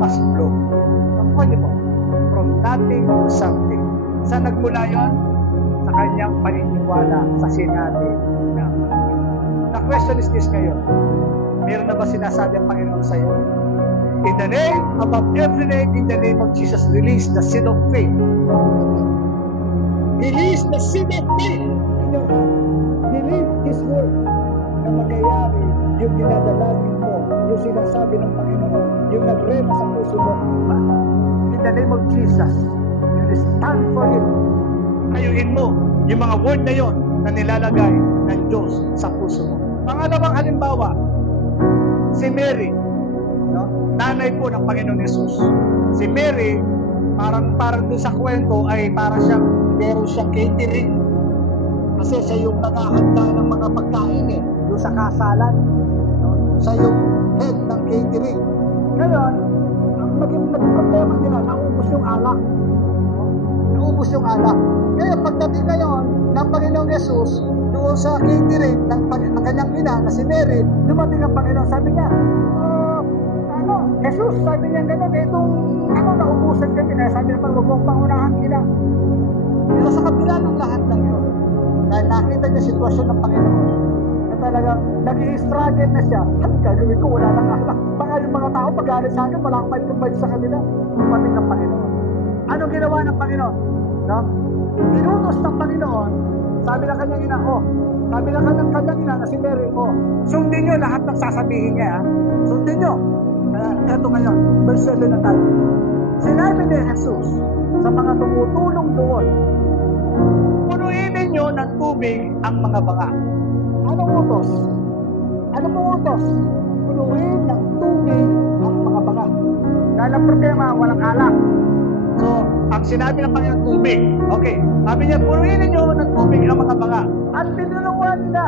mas flow. Nakuha niyo po, from nothing to something. Saan nagmula yun? Sa kanyang paniniwala sa sinabi na. The question is this ngayon. Meron na ba sinasabi ang Panginoon sa iyo? In the name, above every name, in the name of Jesus, release the seed of faith. Release the seed of faith in your heart. Believe His word na magyayari yung dinadalangin mo, yung sinasabi ng Panginoon, yung nagrema sa puso mo. In the name of Jesus, you stand for Him. Ayuhin mo yung mga word na yon na nilalagay ng Diyos sa puso mo. Pangalawang halimbawa, si Mary, no? Nanay po ng Panginoon Yesus. Si Mary, parang doon sa kwento ay parang meron siyang catering. Kasi siya yung naghahanda ng mga pagkain doon sa kasalan. No? Siya yung head ng catering. Ngayon, ang naging problema nila, naubos yung alak. Naubos yung alak. Kaya pagdating ngayon ng Panginoong Yesus, doon sa catering ng kanyang ina na si Mary, dumating ang Panginoon, sabi niya, Jesus, sabi niya gano'n, itong naubusan kami na, sabi niya, huwag mong pangunahan nila. Pero sa kabila ng lahat ng yun, dahil nakita niya sitwasyon ng Panginoon, na talagang nag-i-struggle na siya, ang gagawin ko, wala nang alak. Baka yung mga tao magalit sa akin, wala akong pagkumpay sa kanila. Dumating ang Panginoon. Ano ginawa ng Panginoon? No? Inutos ng Panginoon, sabi ng kanyang ina, sabi ng kanyang ina na si Mary, sundin nyo lahat ng sasabihin niya, sundin nyo. Ito ngayon, verse 7 na tayo. Sinabi ni Jesus sa mga tumutulong doon, punuin ninyo ng tubig ang mga banga. Anong utos? Ano pong utos? Punuin ng tubig ang mga banga. Dahil ang problema, walang alak. So, ang sinabi ng Panginoon, tubig. Okay. Sabi niya, punuin ninyo ng tubig ang mga banga. At pinuluan nila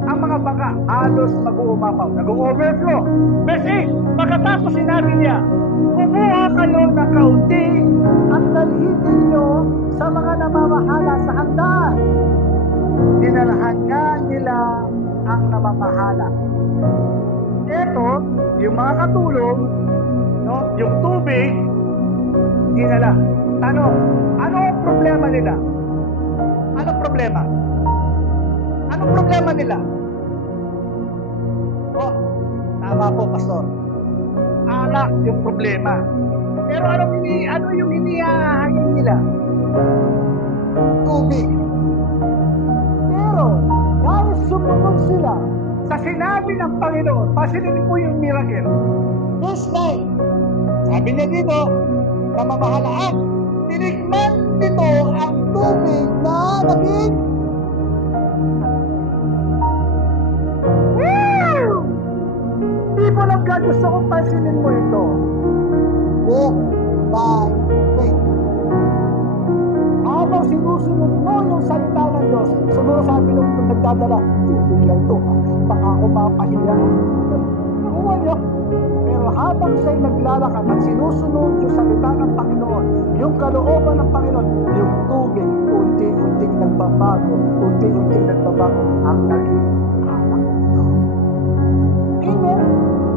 ang mga banga, halos mag-uumapaw, nag-overflow. Verse 8, pagkatapos sinabi niya, kumuha kayo ng kaunti at dalhin ninyo sa mga namamahala sa handaan. Dinalahan nga nila ang namamahala. Ito, yung mga katulong, no, yung tubig, dinala. Ano ang problema nila? Anong problema? Anong problema nila? Tama po, Pastor. Alak yung problema. Pero ano yung inihahain nila? Tubig. Pero, dahil sumunod sila Sa sinabi ng Panginoon, pasilin po yung miracle. Verse 9, sabi niya dito, namamahalaan, tinigman nito ang tubig na naging people of God, gusto kong pansinin mo ito. walk by faith. Habang sinusunod mo yung salita ng Diyos, siguro sabi nung nagdadala, tubig lang ito, baka ako mapahiya. Nakuha niyo. Pero habang siya'y naglalakad at sinusunod yung salita ng Panginoon, yung kalooban ng Panginoon, yung tubig, unti-unting nagbabago ang naging alak ito. Amen?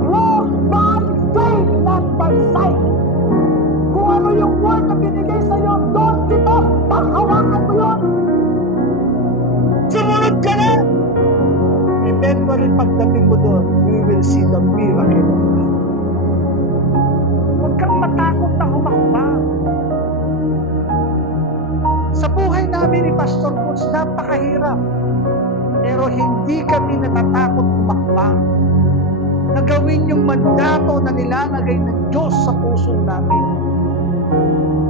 Walk by faith, not by sight. Kung ano yung word na binigay sa'yo, doon dito, paghawakan mo yun. Sumunod ka na! Eventually, pagdating mo doon, we will see the miracle of God. Huwag kang matakot na humakbang. Sa buhay namin ni Pastor Boots, napakahirap. Pero hindi kami natatakot kumakbang na gawin yung mandato na nilalagay ng Diyos sa puso namin.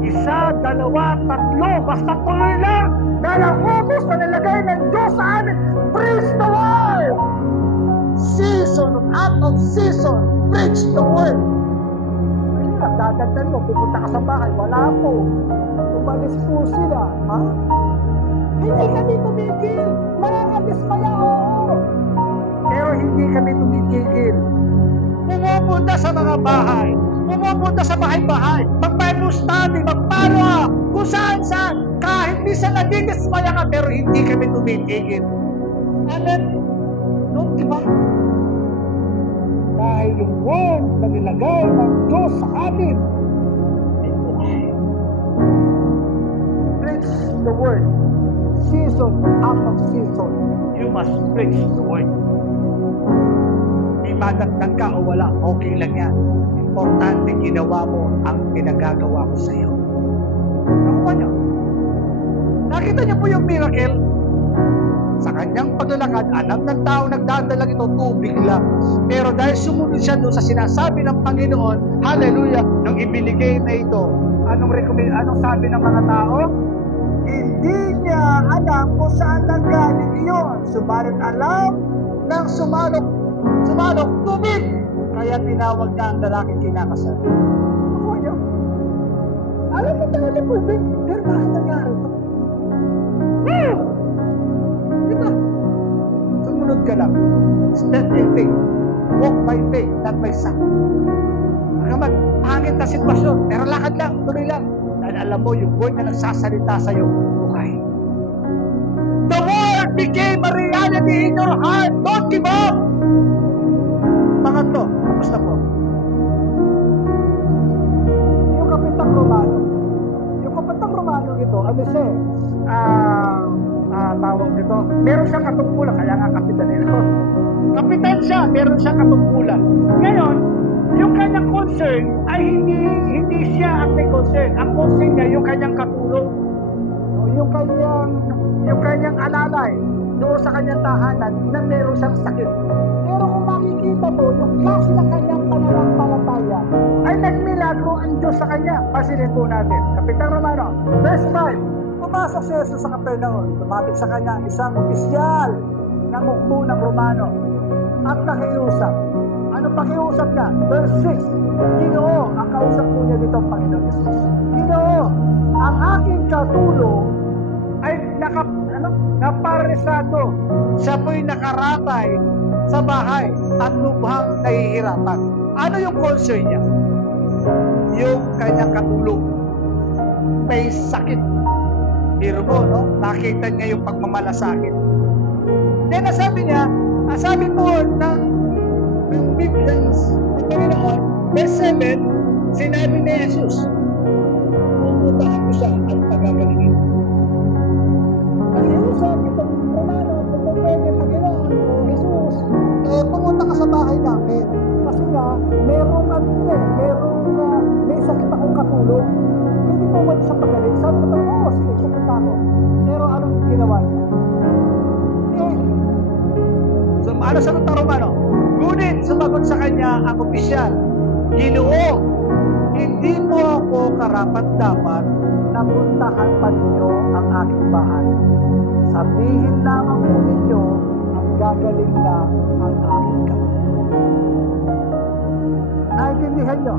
Isa, dalawa, tatlo, basta tuloy lang. Dahil ang focus na nilagay ng Diyos sa amin, preach the word! Season, out of season, preach the word. Ayun lang, dadagdan mo, pupunta ka sa bahay, wala po. Umalis po sila, ha? Hindi kami tumigil, nakakadismaya, oo. Pero hindi kami tumigil. Pumupunta sa mga bahay, pumupunta sa bahay-bahay, mag-Bible study, mag-follow up, kung saan-saan. Kahit minsan nadidismaya ka, pero hindi kami tumitigil. Amen? Don't give up. Dahil yung word na nilagay ng Diyos sa atin, ay buhay. preach the word. Season, out of season. You must preach the word. May madagdag ka o wala, okay lang yan. Importante, ginawa mo ang pinagagawa ko sa iyo. Nakuha niyo? Nakita niyo po yung miracle? Sa kanyang paglalakad, alam ng tao nagdadalang ito, tubig lang. Pero dahil sumunod siya doon sa sinasabi ng Panginoon, hallelujah, nung ibinigay na ito, Anong sabi ng mga tao? Hindi niya alam kung saan nanggaling iyon. Subalit alam ng sumalok tubig. Kaya tinawag niya ang lalaking kinakasal. Nakuha niyo? Alam mo tayo ni tubig. Pero bakit nangyari ito? diba? Sumunod ka lang. Step in faith. Walk by faith, not by sight. Hanggang pangit na sitwasyon, pero lakad lang, tuloy lang. Dahil alam mo, yung word na nagsasalita sa'yo, buhay. The word became a reality in your heart. Don't give up! Pangatlo, tapos na po. Yung kapitang Romano ito, ano siya tawag nito, meron siyang katungkulan, kaya nga kapitan nito. Kapitan siya, meron siyang katungkulan. Ngayon, yung kanyang concern ay hindi siya ang may concern. Ang concern niya yung kanyang katulong. Yung kanyang alalay doon sa kanyang tahanan na meron siyang sakit. Pero kung makikita mo, yung klase ng kanyang pananampalataya ay nagmilagro ang Diyos sa kanya. Pansinin po natin. Kapitang Romano, verse 5. Pumasok si Jesus sa Capernaum. Lumapit sa kanya isang opisyal ng hukbo ng Romano at nakiusap. Ano pakiusap niya? Verse 6. Ginoo, ang kausap po niya dito ang Panginoon Jesus. Ginoo, ang aking katulong ay naparesado. Siya po'y nakaratay sa bahay at lubhang nahihirapan. Ano yung concern niya? Yung kanyang katulong. May sakit. Biro mo, no? Nakita niya yung pagmamalasakit. Then nasabi niya, sabi po ng Panginoon, verse 7, sinabi ni Jesus, pupuntahan ko siya at pagagalingin. Nakiusap itong Romano, kung pwede Panginoon o Jesus, pumunta ka sa bahay namin. Kasi nga, may sakit akong katulong. Hindi mo ba siyang magaling? Sabi ko, oo, sige, pupunta ako. Pero anong ginawa niya? So, ano sa ng Romano? Ngunit sumagot sa kanya ang opisyal, Ginoo, hindi mo ako karapat-dapat na puntahan pa ninyo ang aking bahay. Sabihin lamang po ninyo ang gagaling na ang aking katulong. Naintindihan nyo?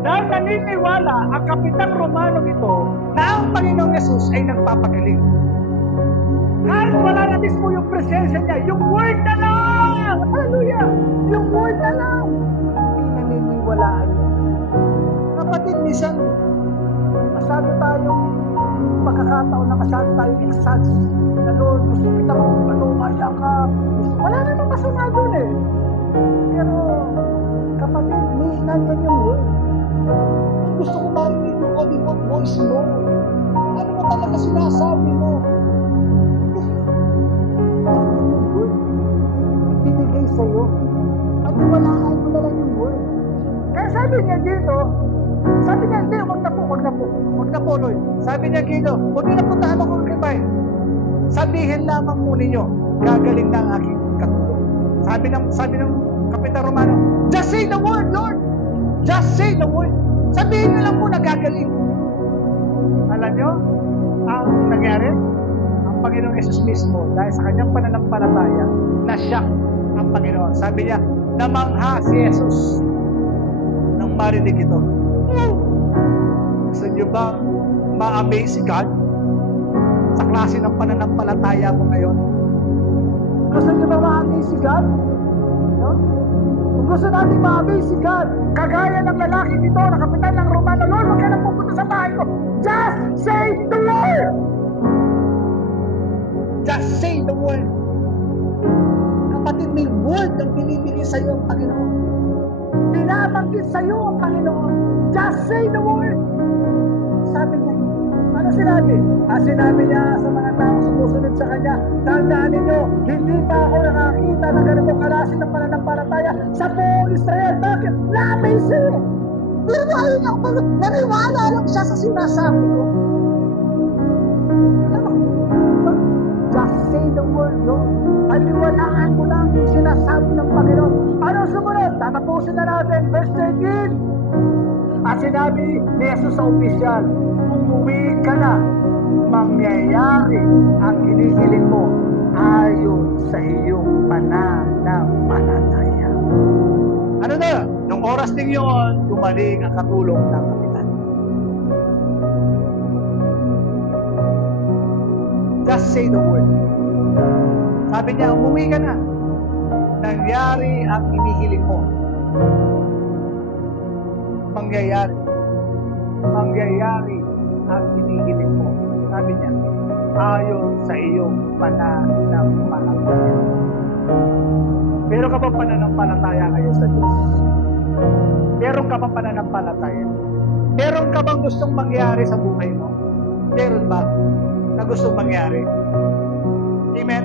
Dahil naniniwala ang kapitang Romano ito na ang Panginoong Yesus ay nagpapagaling. kahit wala na mismo yung presensya niya, yung word na lang! Hallelujah! Yung word na lang! Pinaniniwalaan niya. Kapatid, minsan, Masyado tayong pagkakataon na masyado tayong exage. Na Lord, gusto kita mayakap. Wala namang masama doon eh. Pero, kapatid, nandyan yung word. Gusto ko marinig yung audible voice mo. Ano mo talaga sinasabi mo? Binigay sa'yo. At walaan mo na lang yung word. Kaya sabi niya dito, hindi, wag na po, Lord. sabi niya, Guido, huwag niyo na puntahan ako kay Bay. Sabihin lamang po ninyo, gagaling na ang aking katulong. Sabi ng Kapitan Romano, just say the word, Lord. Just say the word. Sabihin nyo lang po na gagaling. Alam nyo, ang nangyari, ang Panginoong Yesus mismo, dahil sa kanyang pananampalataya, na-shock ang Panginoon. Sabi niya, namangha si Jesus nang marinig ito. Gusto nyo ba ma-amaze si God sa klase ng pananampalataya mo ngayon? Gusto niyo ba ma-amaze si God? No? Kung gusto natin ma-amaze si God, kagaya ng lalaki dito, na kapitan ng Romano, Lord, huwag ka nang pupunta sa bahay ko. Just say the word! Just say the word. Kapatid, may word ang binibigay sa iyo ang Panginoon. Binabanggit sa iyo ang Panginoon. Just say the word. Sabi niya, ano sinabi? Sinabi niya sa mga taong sumusunod sa kanya, tandaan ninyo, hindi pa ako nakakita ng ganitong klase ng pananampalataya sa buong Israel. Bakit? Na-amaze siya. Pero ayun ako, naniwala lang siya sa sinasabi ko. Just say the word, Lord. Paniwalaan mo lang yung sinasabi ng Panginoon. Ano sumunod? Tatapusin na natin. Verse 13. At sinabi ni Jesus sa opisyal, umuwi ka na, mangyayari ang hinihiling mo ayon sa iyong pananampalataya. Ano na? Nung oras din yun, gumaling ang katulong ng kapitan. Just say the word. Sabi niya, umuwi ka na. Nangyari ang hinihiling mo. Mangyayari. Mangyayari ang hinihiling mo. Sabi niya, ayon sa iyong pananampalataya. Meron ka bang pananampalataya ngayon sa Diyos? Meron ka bang pananampalataya? Meron ka bang gustong mangyari sa buhay mo? Meron ba na gustong mangyari? Amen?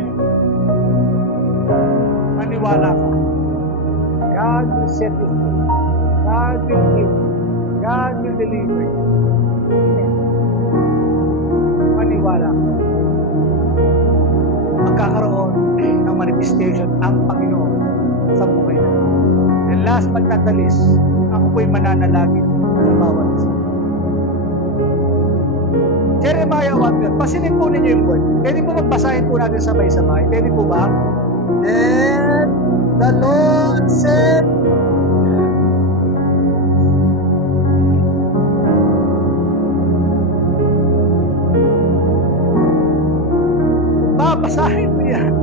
Maniwala ka. God will set you free. God will heal you. God will deliver you. Amen. Maniwala ka. Magkakaroon ng manifestation ang Panginoon sa buhay natin. And last but not the least, ako po'y mananalangin sa bawat isa. Jeremiah 1:12. Pasilin po ninyo yung word. Pwede po magbasahin po natin sabay-sabay. Pwede po ba? Then the Lord said, babasahin mo yan.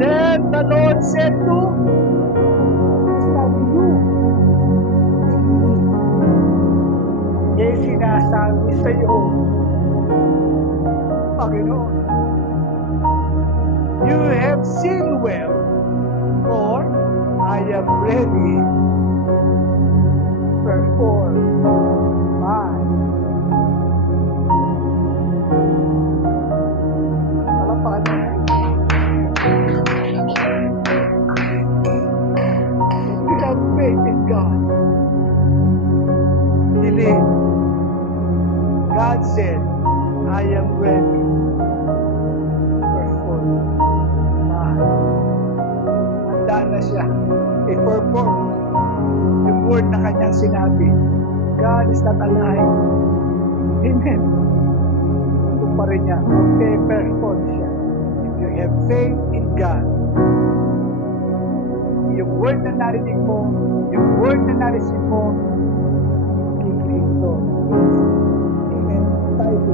Then the Lord said to, Sabi you, eh sinasabi sa iyo, Panginoon, you have seen well, for I am ready to perform my. Palapakan mo. We have faith in God. Believe. God said, I am ready to perform my. Handa na siya i-perform yung word na kanyang sinabi. God is not alive. Amen. Kung pa rin niya, mag-perform siya. If you have faith in God, yung word na narinig mo, yung word na nareceive mo, kikreate ito. Amen. Tayo po.